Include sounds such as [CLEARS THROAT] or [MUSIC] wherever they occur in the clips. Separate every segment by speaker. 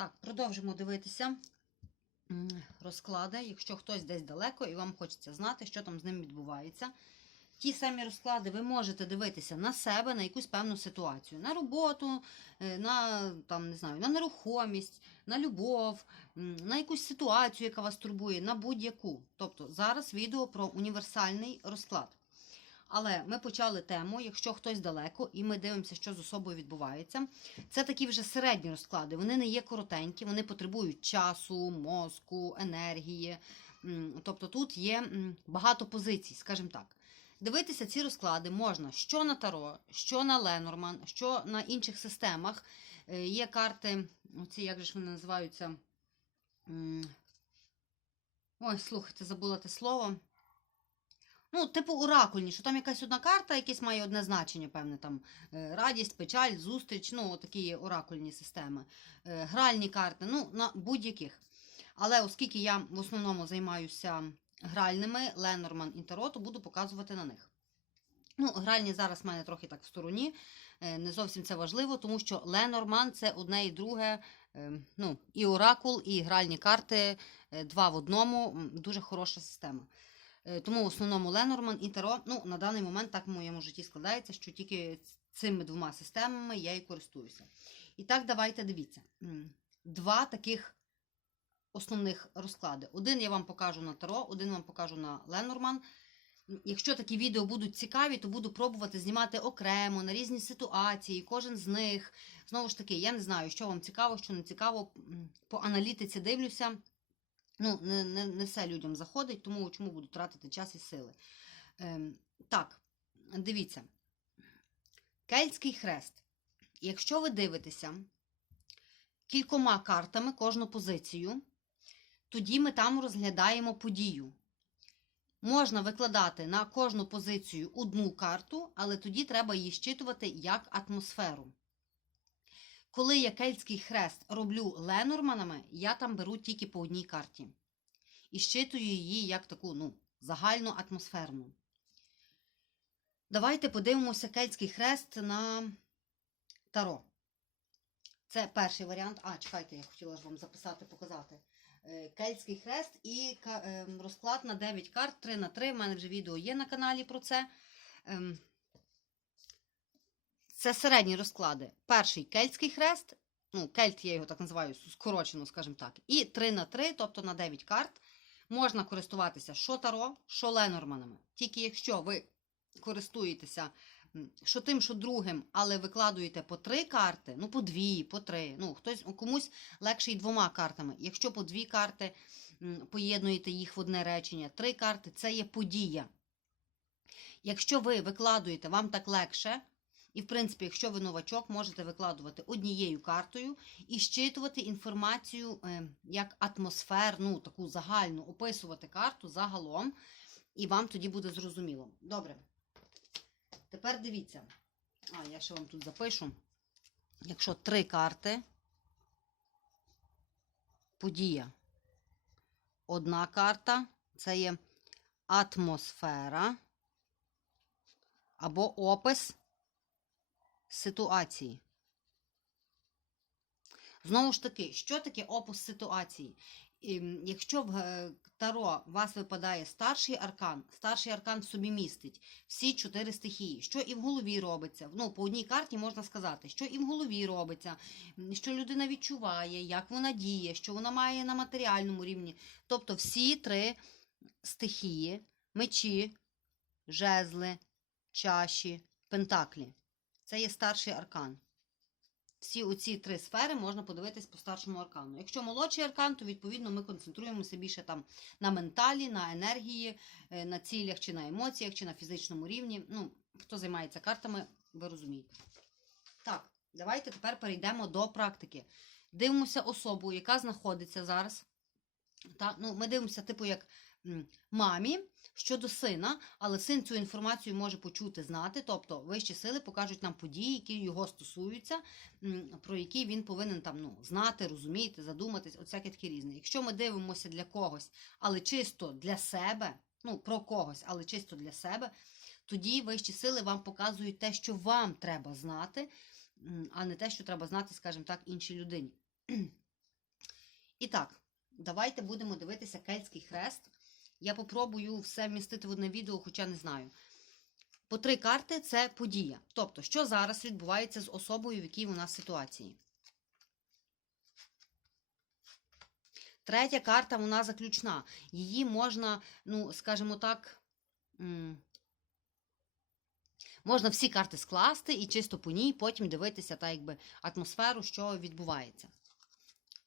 Speaker 1: Так, продовжимо дивитися розклади. Якщо хтось десь далеко і вам хочеться знати, що там з ним відбувається. Ті самі розклади ви можете дивитися на себе, на якусь певну ситуацію, на роботу, е, на там, не знаю, на нерухомість, на любов, на якусь ситуацію, яка вас турбує, на будь-яку. Тобто зараз відео про універсальний розклад. Але ми почали тему, якщо хтось далеко, і ми дивимося, що з особою відбувається. Це такі вже середні розклади. Вони не є коротенькі, вони потребують часу, мозку, енергії. Тобто тут є багато позицій, скажімо так. Дивитися ці розклади можна що на Таро, що на Ленорман, що на інших системах. Е, Є карти, оці, як же ж вони називаються? Ой, слухайте, забула те слово. Ну, типу оракульні, що там якась одна карта, якесь має одне значення, певне, там е, радість, печаль, зустріч, ну, такі оракульні системи, Е, гральні карти, ну, на будь-яких. Але оскільки я в основному займаюся гральними, Ленорман і Таро, то буду показувати на них. Ну, гральні зараз в мене трохи так в стороні. е, Не зовсім це важливо, тому що Ленорман це одне і друге. Ну, і оракул, і гральні карти два в одному. Дуже хороша система. Е, Тому в основному Ленорман і Таро, ну, на даний момент так в моєму житті складається, що тільки цими двома системами я і користуюся. І так, давайте дивіться. Два таких основних розклади. Один я вам покажу на Таро, один вам покажу на Ленорман. Якщо такі відео будуть цікаві, то буду пробувати знімати окремо на різні ситуації, кожен з них. Знову ж таки, я не знаю, що вам цікаво, що не цікаво. По аналітиці дивлюся. Ну, не, не, не все людям заходить, тому чому буду тратити час і сили. Ем, так, дивіться. Кельтський хрест. Якщо ви дивитеся кількома картами кожну позицію, тоді ми там розглядаємо подію. Можна викладати на кожну позицію одну карту, але тоді треба її щитувати як атмосферу. Коли я кельтський хрест роблю ленорманами, я там беру тільки по одній карті. І щитую її як таку ну, загальну атмосферну. Давайте подивимося кельтський хрест на Таро. Це перший варіант. А, чекайте, я хотіла ж вам записати, показати. Е, Кельтський хрест і ем, розклад на 9 карт 3 на 3. У мене вже відео є на каналі про це. Це середні розклади. Перший кельтський хрест. Ну, кельт, я його так називаю, скорочено, скажімо так. І 3 на 3, тобто на 9 карт. Можна користуватися що таро, що ленорманами. Тільки якщо ви користуєтеся що тим, що другим, але викладуєте по три карти, ну по дві, по три. Ну, хтось комусь легше й двома картами. Якщо по дві карти поєднуєте їх в одне речення, три карти це є подія. Якщо ви викладуєте, вам так легше. І, в принципі, якщо ви новачок, можете викладувати однією картою і щитувати інформацію е, як атмосферну, таку загальну, описувати карту загалом, і вам тоді буде зрозуміло. Добре. Тепер дивіться. А, я ще вам тут запишу. Якщо три карти, подія. Одна карта це є атмосфера або опис ситуації. Знову ж таки, що таке опис ситуації? Ем, Якщо в е, Таро у вас випадає старший аркан, старший аркан в собі містить всі чотири стихії, що і в голові робиться. Ну, по одній карті можна сказати, що і в голові робиться, що людина відчуває, як вона діє, що вона має на матеріальному рівні. Тобто всі три стихії, мечі, жезли, чаші, пентаклі. Це є старший аркан. Всі оці три сфери можна подивитись по старшому аркану. Якщо молодший аркан, то відповідно ми концентруємося більше там на менталі, на енергії, е, на цілях, чи на емоціях, чи на фізичному рівні. Ну, хто займається картами, ви розумієте. Так, давайте тепер перейдемо до практики. Дивимося особу, яка знаходиться зараз. Та, ну, ми дивимося, типу, як мамі щодо сина, але син цю інформацію може почути, знати. Тобто вищі сили покажуть нам події, які його стосуються, про які він повинен там ну, знати, розуміти, задуматись, от всяке таке різне. Якщо ми дивимося для когось, але чисто для себе, ну про когось, але чисто для себе, тоді вищі сили вам показують те, що вам треба знати, а не те, що треба знати, скажімо так, іншій людині. [CLEARS THROAT] І так, давайте будемо дивитися кельтський хрест. Я попробую все вмістити в одне відео, хоча не знаю. По три карти це подія. Тобто, що зараз відбувається з особою, в якій нас ситуації. Третя карта вона заключна. Її можна, ну, скажімо так, можна всі карти скласти і чисто по ній потім дивитися та, якби, атмосферу, що відбувається.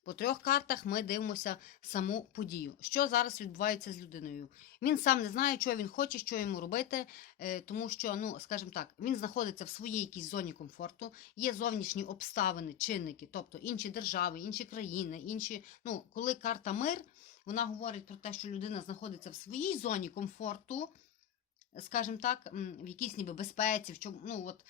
Speaker 1: По трьох картах ми дивимося саму подію. Що зараз відбувається з людиною? Він сам не знає, що він хоче, що йому робити, е, тому що, ну, скажімо так, він знаходиться в своїй якійсь зоні комфорту, є зовнішні обставини, чинники, тобто інші держави, інші країни, інші. Ну, коли карта мир, вона говорить про те, що людина знаходиться в своїй зоні комфорту, скажімо так, в якійсь ніби безпеці, в чому, ну, от.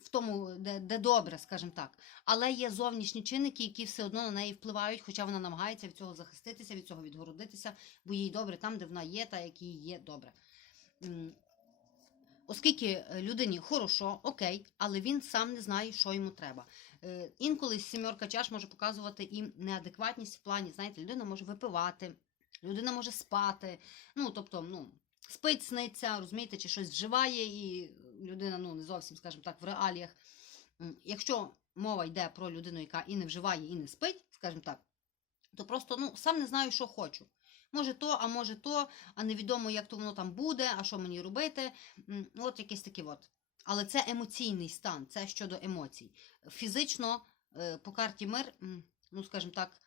Speaker 1: В тому, де, де добре, скажімо так. Але є зовнішні чинники, які все одно на неї впливають, хоча вона намагається від цього захиститися, від цього відгородитися, бо їй добре там, де вона є, та як їй є добре. Оскільки е, людині хорошо, окей, але він сам не знає, що йому треба. Е, Інколи сімерка чаш може показувати і неадекватність в плані, знаєте, людина може випивати, людина може спати. Ну, тобто, ну, спить, сниться, розумієте, чи щось вживає, і людина, ну, не зовсім, скажімо так, в реаліях. Якщо мова йде про людину, яка і не вживає, і не спить, скажімо так, то просто ну, сам не знаю, що хочу. Може то, а може то, а невідомо, як то воно там буде, а що мені робити. От якесь таке от. Але це емоційний стан, це щодо емоцій. Фізично е, по карті мир, ну скажімо так,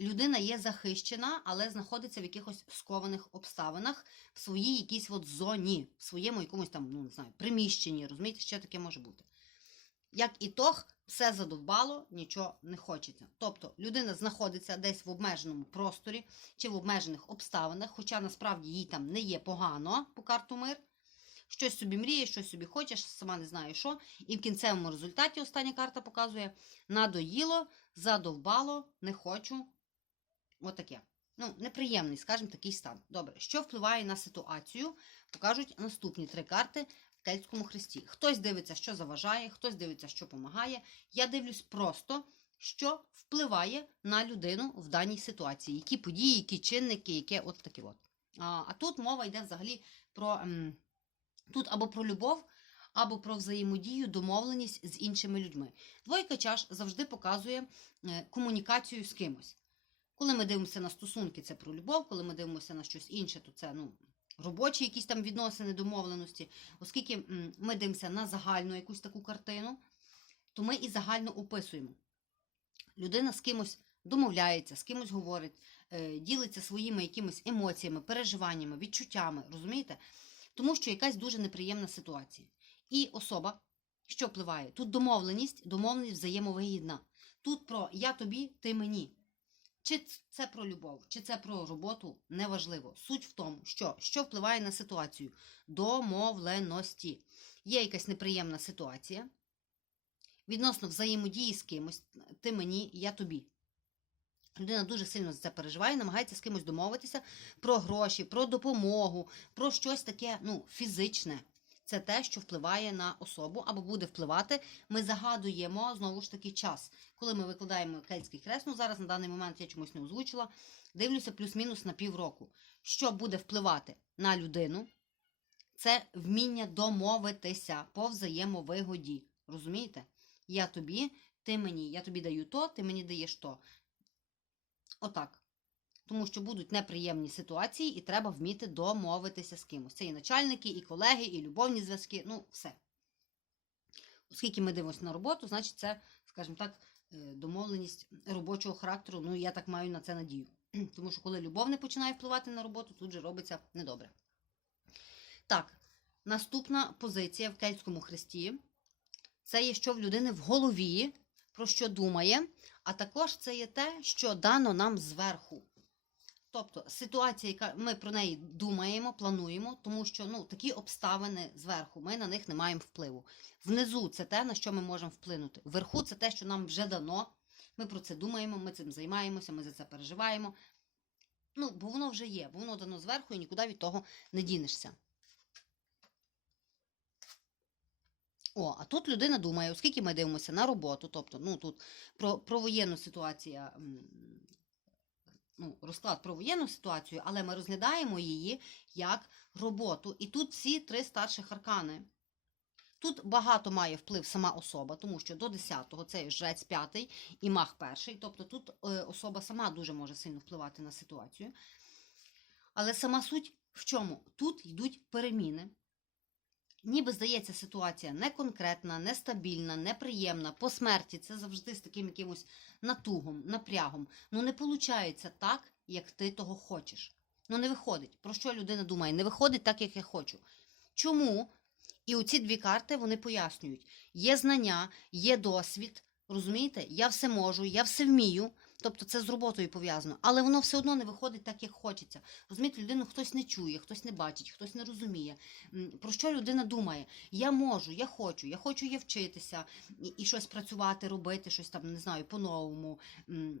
Speaker 1: людина є захищена, але знаходиться в якихось скованих обставинах в своїй якійсь от зоні, в своєму якомусь там, ну не знаю, приміщенні. Розумієте, ще таке може бути. Як ітог, все задовбало, нічого не хочеться. Тобто людина знаходиться десь в обмеженому просторі чи в обмежених обставинах, хоча насправді їй там не є погано по карту мир. Щось собі мріє, щось собі хоче, сама не знає що. І в кінцевому результаті остання карта показує: надоїло, задовбало, не хочу. Отаке. Ну, неприємний, скажімо, такий стан. Добре, що впливає на ситуацію, покажуть наступні три карти в кельтському хресті. Хтось дивиться, що заважає, хтось дивиться, що допомагає. Я дивлюсь просто, що впливає на людину в даній ситуації. Які події, які чинники, яке от таке от. А, а тут мова йде взагалі про ем, тут або про любов, або про взаємодію, домовленість з іншими людьми. Двойка чаш завжди показує е, комунікацію з кимось. Коли ми дивимося на стосунки, це про любов, коли ми дивимося на щось інше, то це ну, робочі якісь там відносини, домовленості. Оскільки ми дивимося на загальну якусь таку картину, то ми і загально описуємо. Людина з кимось домовляється, з кимось говорить, е, ділиться своїми якимись емоціями, переживаннями, відчуттями, розумієте? Тому що якась дуже неприємна ситуація. І особа, що впливає? Тут домовленість, домовленість взаємовигідна. Тут про я тобі, ти мені. Чи це про любов, чи це про роботу, неважливо. Суть в тому, що, що впливає на ситуацію домовленості. Є якась неприємна ситуація відносно взаємодії з кимось, ти мені, я тобі. Людина дуже сильно за це переживає, намагається з кимось домовитися про гроші, про допомогу, про щось таке ну, фізичне. Це те, що впливає на особу або буде впливати. Ми загадуємо знову ж таки час. Коли ми викладаємо кельтський хрест, ну зараз на даний момент я чомусь не озвучила, дивлюся плюс-мінус на півроку. Що буде впливати на людину? Це вміння домовитися по взаємовигоді. Розумієте? Я тобі, ти мені, я тобі даю то, ти мені даєш то. Отак. Тому що будуть неприємні ситуації, і треба вміти домовитися з кимось. Це і начальники, і колеги, і любовні зв'язки, ну, все. Оскільки ми дивимося на роботу, значить, це, скажімо так, е, домовленість робочого характеру. Ну, я так маю на це надію. [CLEARS THROAT] Тому що коли любов не починає впливати на роботу, тут же робиться недобре. Так, наступна позиція в кельтському хресті це є, що в людини в голові, про що думає, а також це є те, що дано нам зверху. Тобто ситуація, яка ми про неї думаємо, плануємо, тому що ну, такі обставини зверху, ми на них не маємо впливу. Внизу це те, на що ми можемо вплинути. Вверху це те, що нам вже дано. Ми про це думаємо, ми цим займаємося, ми за це переживаємо. Ну, бо воно вже є, бо воно дано зверху і нікуди від того не дінешся. О, а тут людина думає, оскільки ми дивимося на роботу, тобто, ну тут про, про воєнну ситуацію ну, розклад про воєнну ситуацію, але ми розглядаємо її як роботу. І тут ці три старших аркани. Тут багато має вплив сама особа, тому що до 10-го це жрець п'ятий і мах перший. Тобто тут е, особа сама дуже може сильно впливати на ситуацію. Але сама суть в чому? Тут йдуть переміни. Ніби здається, ситуація не конкретна, нестабільна, неприємна. По смерті це завжди з таким якимось натугом, напрягом. Ну не виходить так, як ти того хочеш. Ну не виходить. Про що людина думає? Не виходить так, як я хочу. Чому? І оці дві карти вони пояснюють: є знання, є досвід. Розумієте, я все можу, я все вмію. Тобто це з роботою пов'язано, але воно все одно не виходить так, як хочеться. Розумієте, людину хтось не чує, хтось не бачить, хтось не розуміє. Про що людина думає? Я можу, я хочу, я хочу є вчитися і, і щось працювати, робити, щось там, не знаю, по-новому.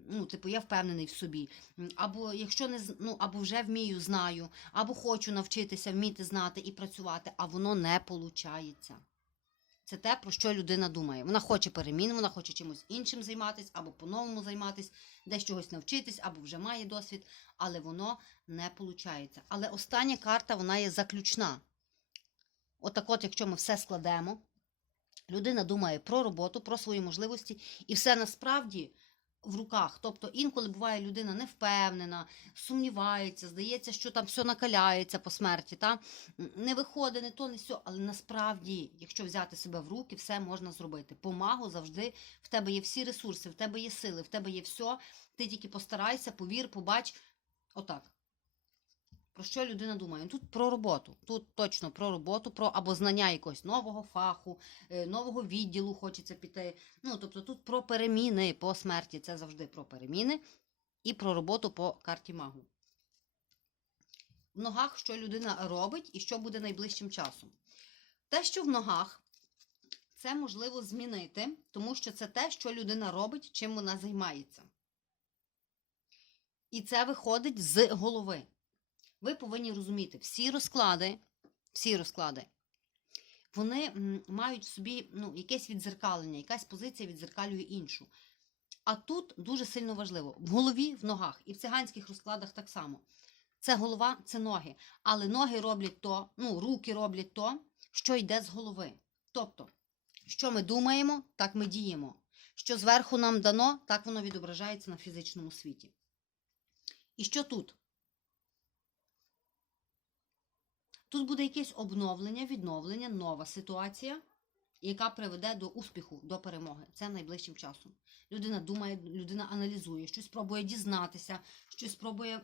Speaker 1: Ну, типу, я впевнений в собі. Або якщо не ну, або вже вмію, знаю, або хочу навчитися, вміти знати і працювати, а воно не виходить. Це те, про що людина думає. Вона хоче перемін, вона хоче чимось іншим займатися, або по-новому займатися, десь чогось навчитись, або вже має досвід, але воно не виходить. Але остання карта вона є заключна. Отак, от, якщо ми все складемо, людина думає про роботу, про свої можливості, і все насправді в руках. Тобто інколи буває людина невпевнена, сумнівається, здається, що там все накаляється по смерті, та? Не виходить, не то, не все. але насправді, якщо взяти себе в руки, все можна зробити. Помагу завжди в тебе є всі ресурси, в тебе є сили, в тебе є все. Ти тільки постарайся, повір, побач. Отак. Про що людина думає? Тут про роботу. Тут точно про роботу, про або знання якогось нового фаху, е, нового відділу хочеться піти. Ну, тобто тут про переміни по смерті. Це завжди про переміни і про роботу по карті магу. В ногах, що людина робить і що буде найближчим часом. Те, що в ногах, це можливо змінити, тому що це те, що людина робить, чим вона займається. І це виходить з голови. Ви повинні розуміти, всі розклади, всі розклади, вони мають в собі ну, якесь відзеркалення, якась позиція відзеркалює іншу. А тут дуже сильно важливо: в голові, в ногах, і в циганських розкладах так само. Це голова, це ноги. Але ноги роблять то, ну, руки роблять то, що йде з голови. Тобто, що ми думаємо, так ми діємо. Що зверху нам дано, так воно відображається на фізичному світі. І що тут? Тут буде якесь обновлення, відновлення, нова ситуація, яка приведе до успіху, до перемоги. Це найближчим часом. Людина думає, людина аналізує, щось пробує дізнатися, щось пробує,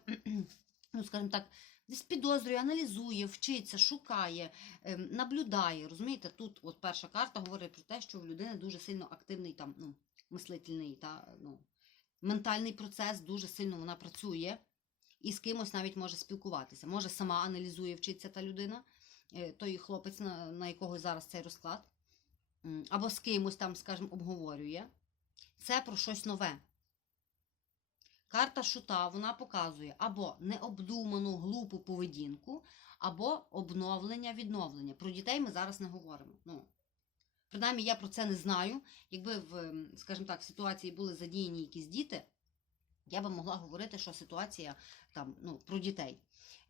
Speaker 1: [CLEARS THROAT] ну, скажімо так, десь підозрює, аналізує, вчиться, шукає, ем, наблюдає. Розумієте, тут от перша карта говорить про те, що в людини дуже сильно активний там, ну, мислительний та ну, ментальний процес, дуже сильно вона працює і з кимось навіть може спілкуватися. Може, сама аналізує, вчиться та людина, е, той хлопець, на, якого зараз цей розклад, або з кимось там, скажімо, обговорює. Це про щось нове. Карта шута вона показує або необдуману глупу поведінку, або обновлення, відновлення. Про дітей ми зараз не говоримо. Ну, принаймні, я про це не знаю. Якби в, скажімо так, ситуації були задіяні якісь діти, я би могла говорити, що ситуація там ну, про дітей.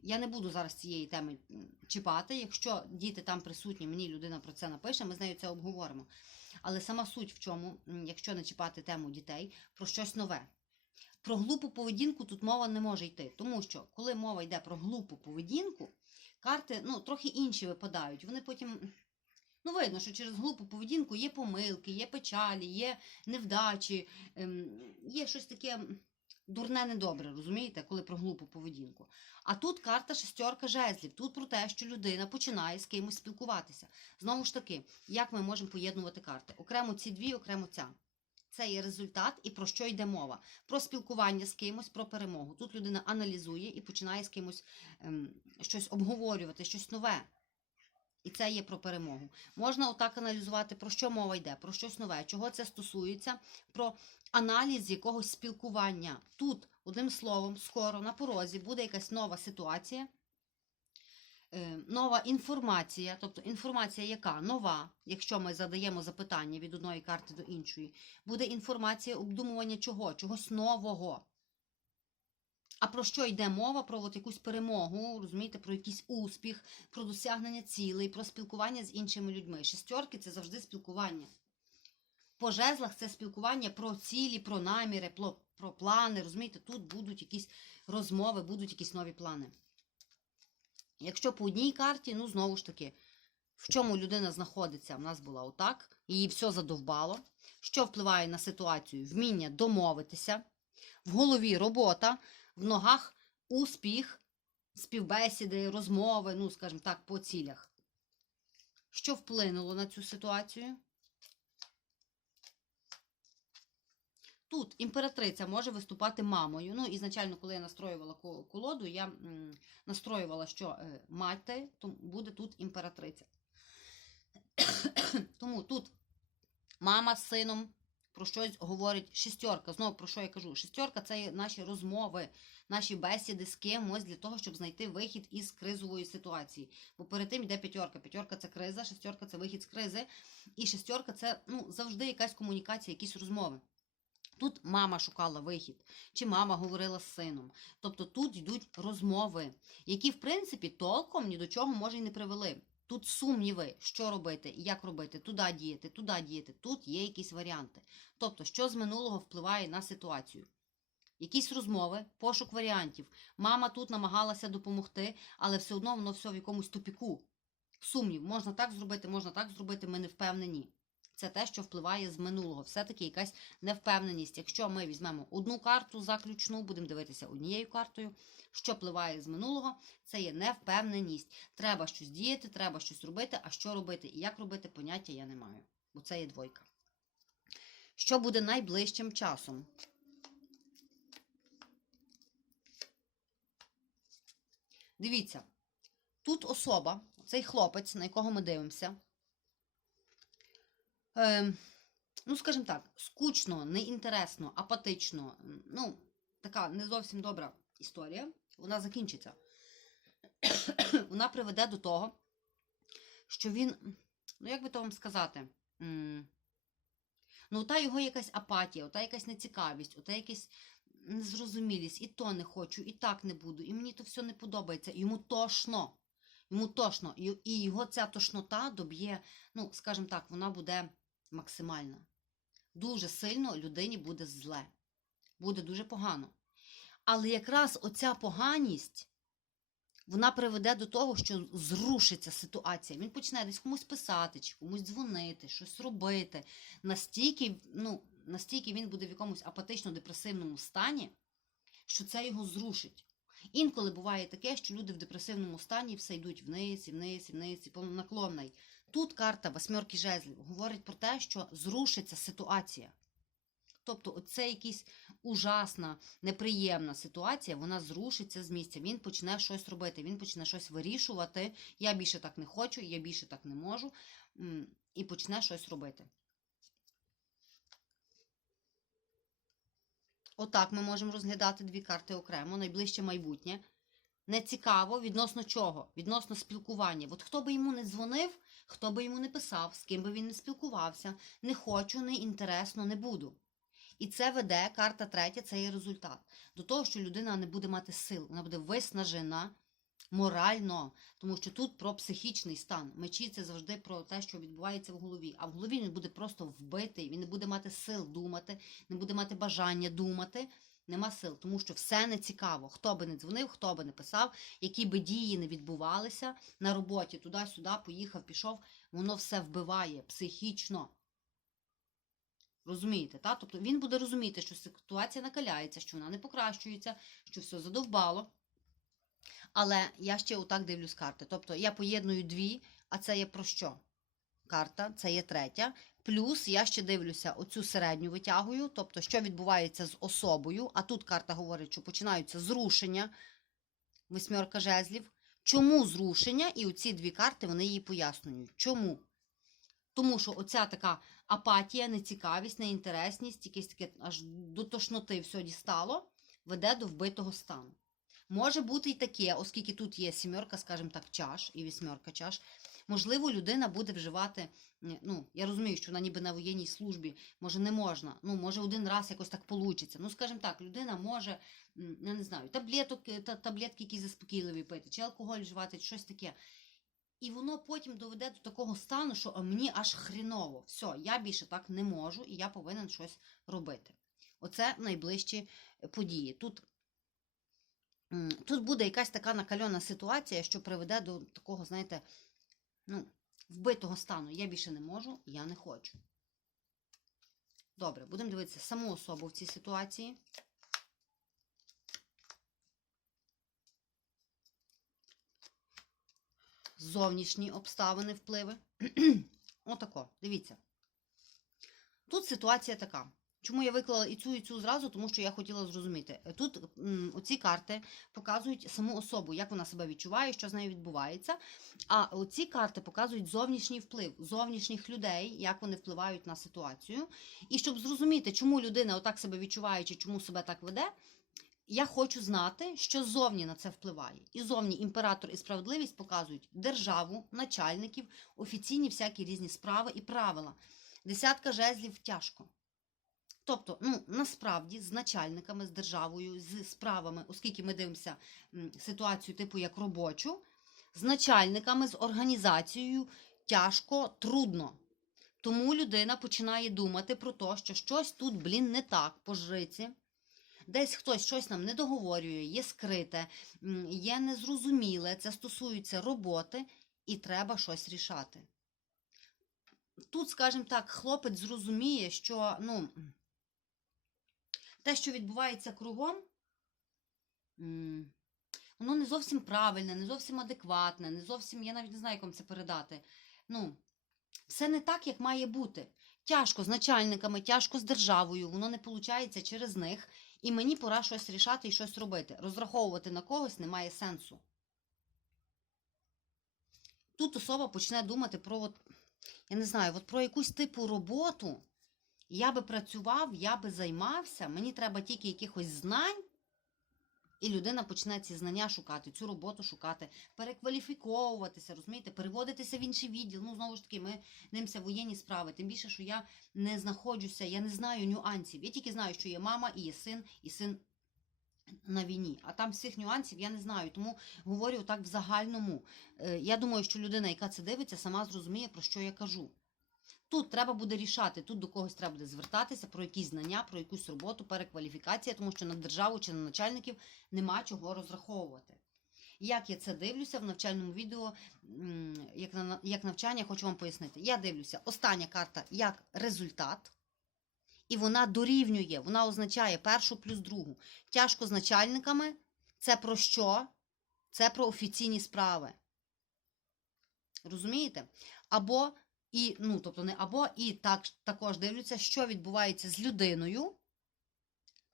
Speaker 1: Я не буду зараз цієї теми чіпати. Якщо діти там присутні, мені людина про це напише, ми з нею це обговоримо. Але сама суть в чому, якщо не чіпати тему дітей, про щось нове. Про глупу поведінку тут мова не може йти, тому що коли мова йде про глупу поведінку, карти ну, трохи інші випадають. Вони потім. Ну, видно, що через глупу поведінку є помилки, є печалі, є невдачі, ем, є щось таке дурне недобре, розумієте, коли про глупу поведінку. А тут карта шестерка жезлів. Тут про те, що людина починає з кимось спілкуватися. Знову ж таки, як ми можемо поєднувати карти? Окремо ці дві, окремо ця. Це є результат і про що йде мова? Про спілкування з кимось, про перемогу. Тут людина аналізує і починає з кимось ем, щось обговорювати, щось нове. І це є про перемогу. Можна отак аналізувати, про що мова йде, про щось нове, чого це стосується, про аналіз якогось спілкування. Тут, одним словом, скоро на порозі буде якась нова ситуація, е, нова інформація, тобто інформація, яка нова, якщо ми задаємо запитання від одної карти до іншої, буде інформація обдумування чого, чогось нового. А про що йде мова? Про от якусь перемогу, розумієте, про якийсь успіх, про досягнення цілей, про спілкування з іншими людьми. Шестерки це завжди спілкування. По жезлах це спілкування про цілі, про наміри, про, про плани. Розумієте, тут будуть якісь розмови, будуть якісь нові плани. Якщо по одній карті, ну знову ж таки, в чому людина знаходиться, в нас була отак, її все задовбало. Що впливає на ситуацію? Вміння домовитися, в голові робота, в ногах успіх, співбесіди, розмови, ну, скажімо так, по цілях. Що вплинуло на цю ситуацію? Тут імператриця може виступати мамою. Ну, ізначально, коли я настроювала колоду, я настроювала, що е, мати буде тут імператриця. [COUGHS] Тому тут мама з сином про щось говорить шестерка. Знову про що я кажу? Шестерка це наші розмови, наші бесіди з кимось для того, щоб знайти вихід із кризової ситуації. Бо перед тим йде п'ятерка. П'ятерка це криза, шестерка це вихід з кризи. І шестерка це ну, завжди якась комунікація, якісь розмови. Тут мама шукала вихід, чи мама говорила з сином. Тобто тут йдуть розмови, які, в принципі, толком ні до чого може й не привели. Тут сумніви, що робити, як робити, туди діяти, туди діяти. Тут є якісь варіанти. Тобто, що з минулого впливає на ситуацію. Якісь розмови, пошук варіантів. Мама тут намагалася допомогти, але все одно воно все в якомусь тупіку. Сумнів, можна так зробити, можна так зробити, ми не впевнені. Це те, що впливає з минулого. Все-таки якась невпевненість. Якщо ми візьмемо одну карту заключну, будемо дивитися однією картою, що впливає з минулого, це є невпевненість. Треба щось діяти, треба щось робити, а що робити і як робити, поняття я не маю. Бо це є двойка. Що буде найближчим часом? Дивіться, тут особа, цей хлопець, на якого ми дивимося. Е, ну, скажімо так, скучно, неінтересно, апатично. Ну, така не зовсім добра історія. Вона закінчиться. [COUGHS] Вона приведе до того, що він, ну як би то вам сказати, ну, та його якась апатія, ота якась нецікавість, ота якась незрозумілість, і то не хочу, і так не буду, і мені то все не подобається. Йому тошно. Йому тошно. І його ця тошнота доб'є, ну, скажімо так, вона буде максимальна. Дуже сильно людині буде зле. Буде дуже погано. Але якраз оця поганість, вона приведе до того, що зрушиться ситуація. Він почне десь комусь писати, чи комусь дзвонити, щось робити. Настільки, ну, настільки він буде в якомусь апатично-депресивному стані, що це його зрушить. Інколи буває таке, що люди в депресивному стані все йдуть вниз, і вниз, і вниз, і наклонний. Тут карта восьмерки жезлів говорить про те, що зрушиться ситуація. Тобто, оце якась ужасна, неприємна ситуація, вона зрушиться з місця. Він почне щось робити, він почне щось вирішувати. Я більше так не хочу, я більше так не можу, і почне щось робити. Отак ми можемо розглядати дві карти окремо, найближче майбутнє. Не цікаво відносно чого? Відносно спілкування. От хто би йому не дзвонив, хто би йому не писав, з ким би він не спілкувався, не хочу, не інтересно, не буду. І це веде карта третя, це є результат. До того, що людина не буде мати сил, вона буде виснажена морально, тому що тут про психічний стан. Мечі це завжди про те, що відбувається в голові. А в голові він буде просто вбитий, він не буде мати сил думати, не буде мати бажання думати. Нема сил, тому що все не цікаво. Хто би не дзвонив, хто би не писав, які би дії не відбувалися на роботі, туди-сюди, поїхав, пішов, воно все вбиває психічно. Розумієте, та? Тобто він буде розуміти, що ситуація накаляється, що вона не покращується, що все задовбало. Але я ще отак дивлюсь карти. Тобто я поєдную дві, а це є про що? Карта, це є третя. Плюс я ще дивлюся оцю середню витягую, тобто, що відбувається з особою. А тут карта говорить, що починаються зрушення, восьмерка жезлів. Чому зрушення? І оці дві карти вони її пояснюють. Чому? Тому що оця така апатія, нецікавість, неінтересність, якесь таке аж до тошноти все дістало, веде до вбитого стану. Може бути і таке, оскільки тут є сімерка, скажімо так, чаш і вісьмерка чаш. Можливо, людина буде вживати. Ну, я розумію, що вона ніби на воєнній службі, може, не можна. Ну, може, один раз якось так получиться. Ну, скажімо так, людина може, я не знаю, таблеток, е, та, таблетки якісь заспокійливі пити, чи алкоголь вживати, чи щось таке. І воно потім доведе до такого стану, що мені аж хріново. Все, я більше так не можу, і я повинен щось робити. Оце найближчі події. Тут, тут буде якась така накальона ситуація, що приведе до такого, знаєте, ну, вбитого стану. Я більше не можу, я не хочу. Добре, будемо дивитися саму особу в цій ситуації. Зовнішні обставини впливи. [CLEARS THROAT] Отако, дивіться. Тут ситуація така. Чому я виклала і цю, і цю зразу? Тому що я хотіла зрозуміти. Тут оці карти показують саму особу, як вона себе відчуває, що з нею відбувається. А оці карти показують зовнішній вплив зовнішніх людей, як вони впливають на ситуацію. І щоб зрозуміти, чому людина отак себе відчуває, чи чому себе так веде, я хочу знати, що зовні на це впливає. І зовні імператор і справедливість показують державу, начальників, офіційні всякі різні справи і правила. Десятка жезлів тяжко. Тобто, ну насправді з начальниками, з державою, з справами, оскільки ми дивимося ситуацію типу як робочу, з начальниками, з організацією тяжко, трудно. Тому людина починає думати про те, що щось тут, блін, не так по жриці. Десь хтось щось нам не договорює, є скрите, є незрозуміле, це стосується роботи, і треба щось рішати. Тут, скажімо так, хлопець зрозуміє, що ну, те, що відбувається кругом, воно не зовсім правильне, не зовсім адекватне, не зовсім, я навіть не знаю, як вам це передати. Ну, все не так, як має бути. Тяжко з начальниками, тяжко з державою, воно не виходить через них, і мені пора щось рішати і щось робити. Розраховувати на когось немає сенсу. Тут особа почне думати про, от, я не знаю, от про якусь типу роботу. Я би працював, я би займався, мені треба тільки якихось знань, і людина почне ці знання шукати, цю роботу шукати, перекваліфіковуватися, розумієте, переводитися в інший відділ. Ну, знову ж таки, ми дивимося воєнні справи. Тим більше, що я не знаходжуся, я не знаю нюансів. Я тільки знаю, що є мама і є син, і син на війні. А там всіх нюансів я не знаю. Тому говорю так в загальному. Е, Я думаю, що людина, яка це дивиться, сама зрозуміє, про що я кажу. Тут треба буде рішати, тут до когось треба буде звертатися про якісь знання, про якусь роботу, перекваліфікація, тому що на державу чи на начальників нема чого розраховувати. Як я це дивлюся в навчальному відео, як, на, як навчання, хочу вам пояснити. Я дивлюся, остання карта як результат, і вона дорівнює, вона означає першу плюс другу. Тяжко з начальниками. Це про що? Це про офіційні справи. Розумієте? Або і, ну, тобто не або, і так, також дивляться, що відбувається з людиною.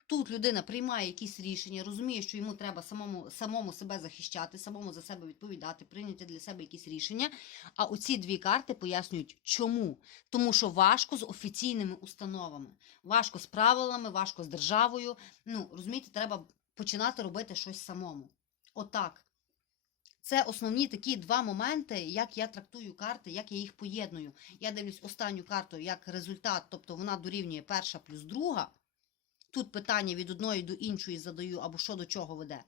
Speaker 1: Тут людина приймає якісь рішення, розуміє, що йому треба самому, самому себе захищати, самому за себе відповідати, прийняти для себе якісь рішення. А оці дві карти пояснюють, чому. Тому що важко з офіційними установами, важко з правилами, важко з державою. Ну, розумієте, треба починати робити щось самому. Отак. Це основні такі два моменти, як я трактую карти, як я їх поєдную. Я дивлюсь останню карту як результат, тобто вона дорівнює перша плюс друга. Тут питання від одної до іншої задаю, або що до чого веде.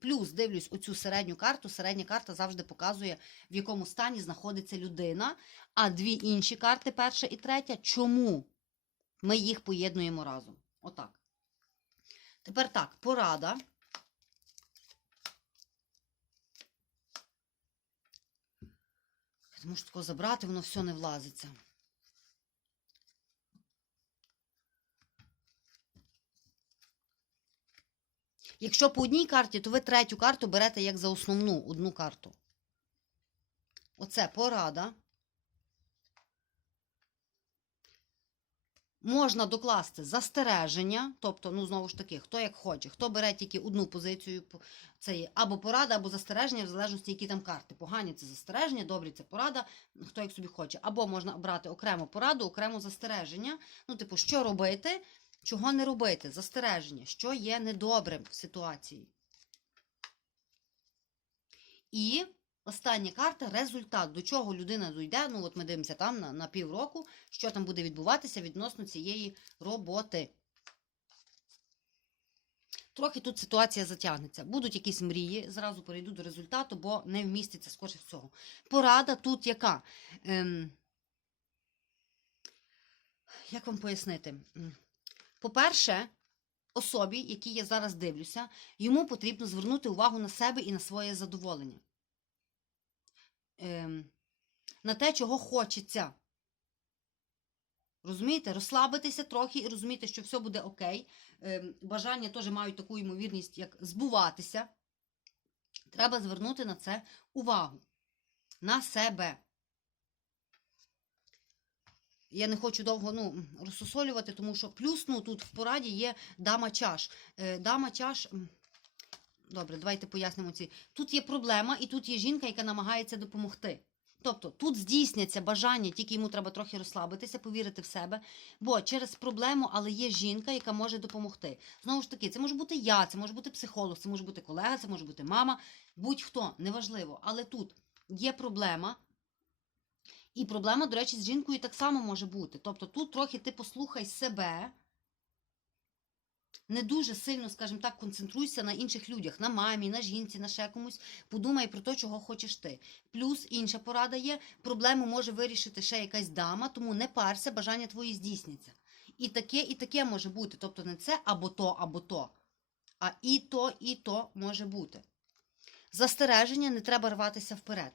Speaker 1: Плюс дивлюсь оцю середню карту. Середня карта завжди показує, в якому стані знаходиться людина. А дві інші карти, перша і третя, чому ми їх поєднуємо разом. Отак. Тепер так, порада. Що тако забрати, воно все не влазиться. Якщо по одній карті, то ви третю карту берете як за основну одну карту. Оце порада. Можна докласти застереження, тобто, ну, знову ж таки, хто як хоче, хто бере тільки одну позицію, це є або порада, або застереження, в залежності, які там карти. Погані це застереження, добрі це порада, хто як собі хоче. Або можна обрати окрему пораду, окремо застереження. Ну, типу, що робити, чого не робити, застереження, що є недобрим в ситуації. І Остання карта результат, до чого людина дійде. Ну, от ми дивимося там на, на півроку, що там буде відбуватися відносно цієї роботи. Трохи тут ситуація затягнеться. Будуть якісь мрії, зразу перейду до результату, бо не вміститься скорше всього. Порада тут яка? Ем, як вам пояснити? По-перше, особі, якій я зараз дивлюся, йому потрібно звернути увагу на себе і на своє задоволення. Ем, на те, чого хочеться. Розумієте, розслабитися трохи і розуміти, що все буде окей. Ем, бажання теж мають таку ймовірність, як збуватися. Треба звернути на це увагу. На себе. Я не хочу довго ну, розсусолювати, тому що плюс ну, тут в пораді є дама чаш. Е, дама чаш. Добре, давайте пояснимо ці. Тут є проблема, і тут є жінка, яка намагається допомогти. Тобто тут здійсняться бажання, тільки йому треба трохи розслабитися, повірити в себе. Бо через проблему, але є жінка, яка може допомогти. Знову ж таки, це може бути я, це може бути психолог, це може бути колега, це може бути мама, будь-хто, неважливо. Але тут є проблема. І проблема, до речі, з жінкою так само може бути. Тобто тут трохи ти послухай себе, не дуже сильно, скажімо так, концентруйся на інших людях, на мамі, на жінці, на ще комусь. Подумай про те, чого хочеш ти. Плюс інша порада є, проблему може вирішити ще якась дама, тому не парся, бажання твої здійсняться. І таке, і таке може бути. Тобто не це або то, або то, а і то, і то може бути. Застереження не треба рватися вперед.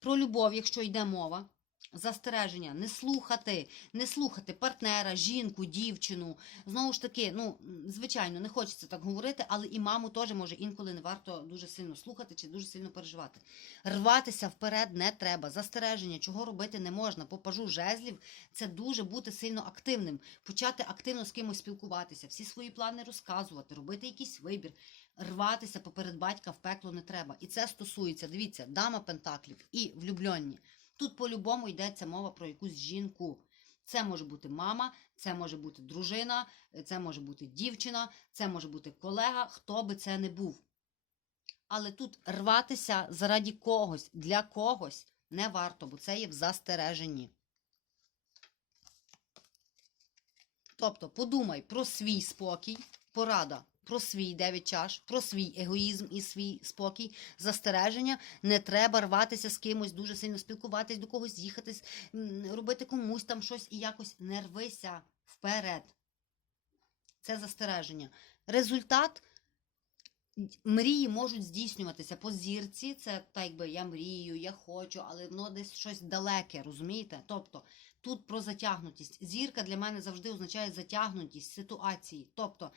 Speaker 1: Про любов, якщо йде мова, застереження не слухати, не слухати партнера, жінку, дівчину. Знову ж таки, ну, звичайно, не хочеться так говорити, але і маму теж може інколи не варто дуже сильно слухати чи дуже сильно переживати. Рватися вперед не треба. Застереження, чого робити не можна. По пажу жезлів це дуже бути сильно активним, почати активно з кимось спілкуватися, всі свої плани розказувати, робити якийсь вибір. Рватися поперед батька в пекло не треба. І це стосується, дивіться, дама пентаклів і влюбльонні. Тут по-любому йдеться мова про якусь жінку. Це може бути мама, це може бути дружина, це може бути дівчина, це може бути колега, хто би це не був. Але тут рватися заради когось, для когось не варто, бо це є в застереженні. Тобто подумай про свій спокій, порада про свій дев'ять чаш, про свій егоїзм і свій спокій, застереження. Не треба рватися з кимось, дуже сильно спілкуватись, до когось їхати, м, робити комусь там щось і якось не рвися вперед. Це застереження. Результат. Мрії можуть здійснюватися по зірці, це так якби я мрію, я хочу, але воно десь щось далеке, розумієте? Тобто тут про затягнутість. Зірка для мене завжди означає затягнутість ситуації. Тобто,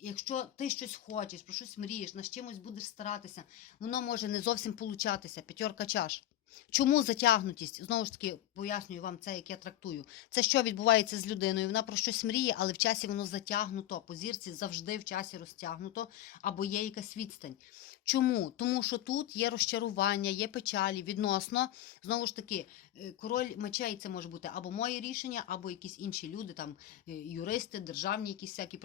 Speaker 1: якщо ти щось хочеш, про щось мрієш, над чимось будеш старатися, воно може не зовсім получатися. П'ятерка чаш. Чому затягнутість? Знову ж таки, пояснюю вам це, як я трактую. Це що відбувається з людиною? Вона про щось мріє, але в часі воно затягнуто. По зірці завжди в часі розтягнуто, або є якась відстань. Чому? Тому що тут є розчарування, є печалі відносно. Знову ж таки, е, король мечей це може бути або моє рішення, або якісь інші люди, там е, юристи, державні, якісь всякі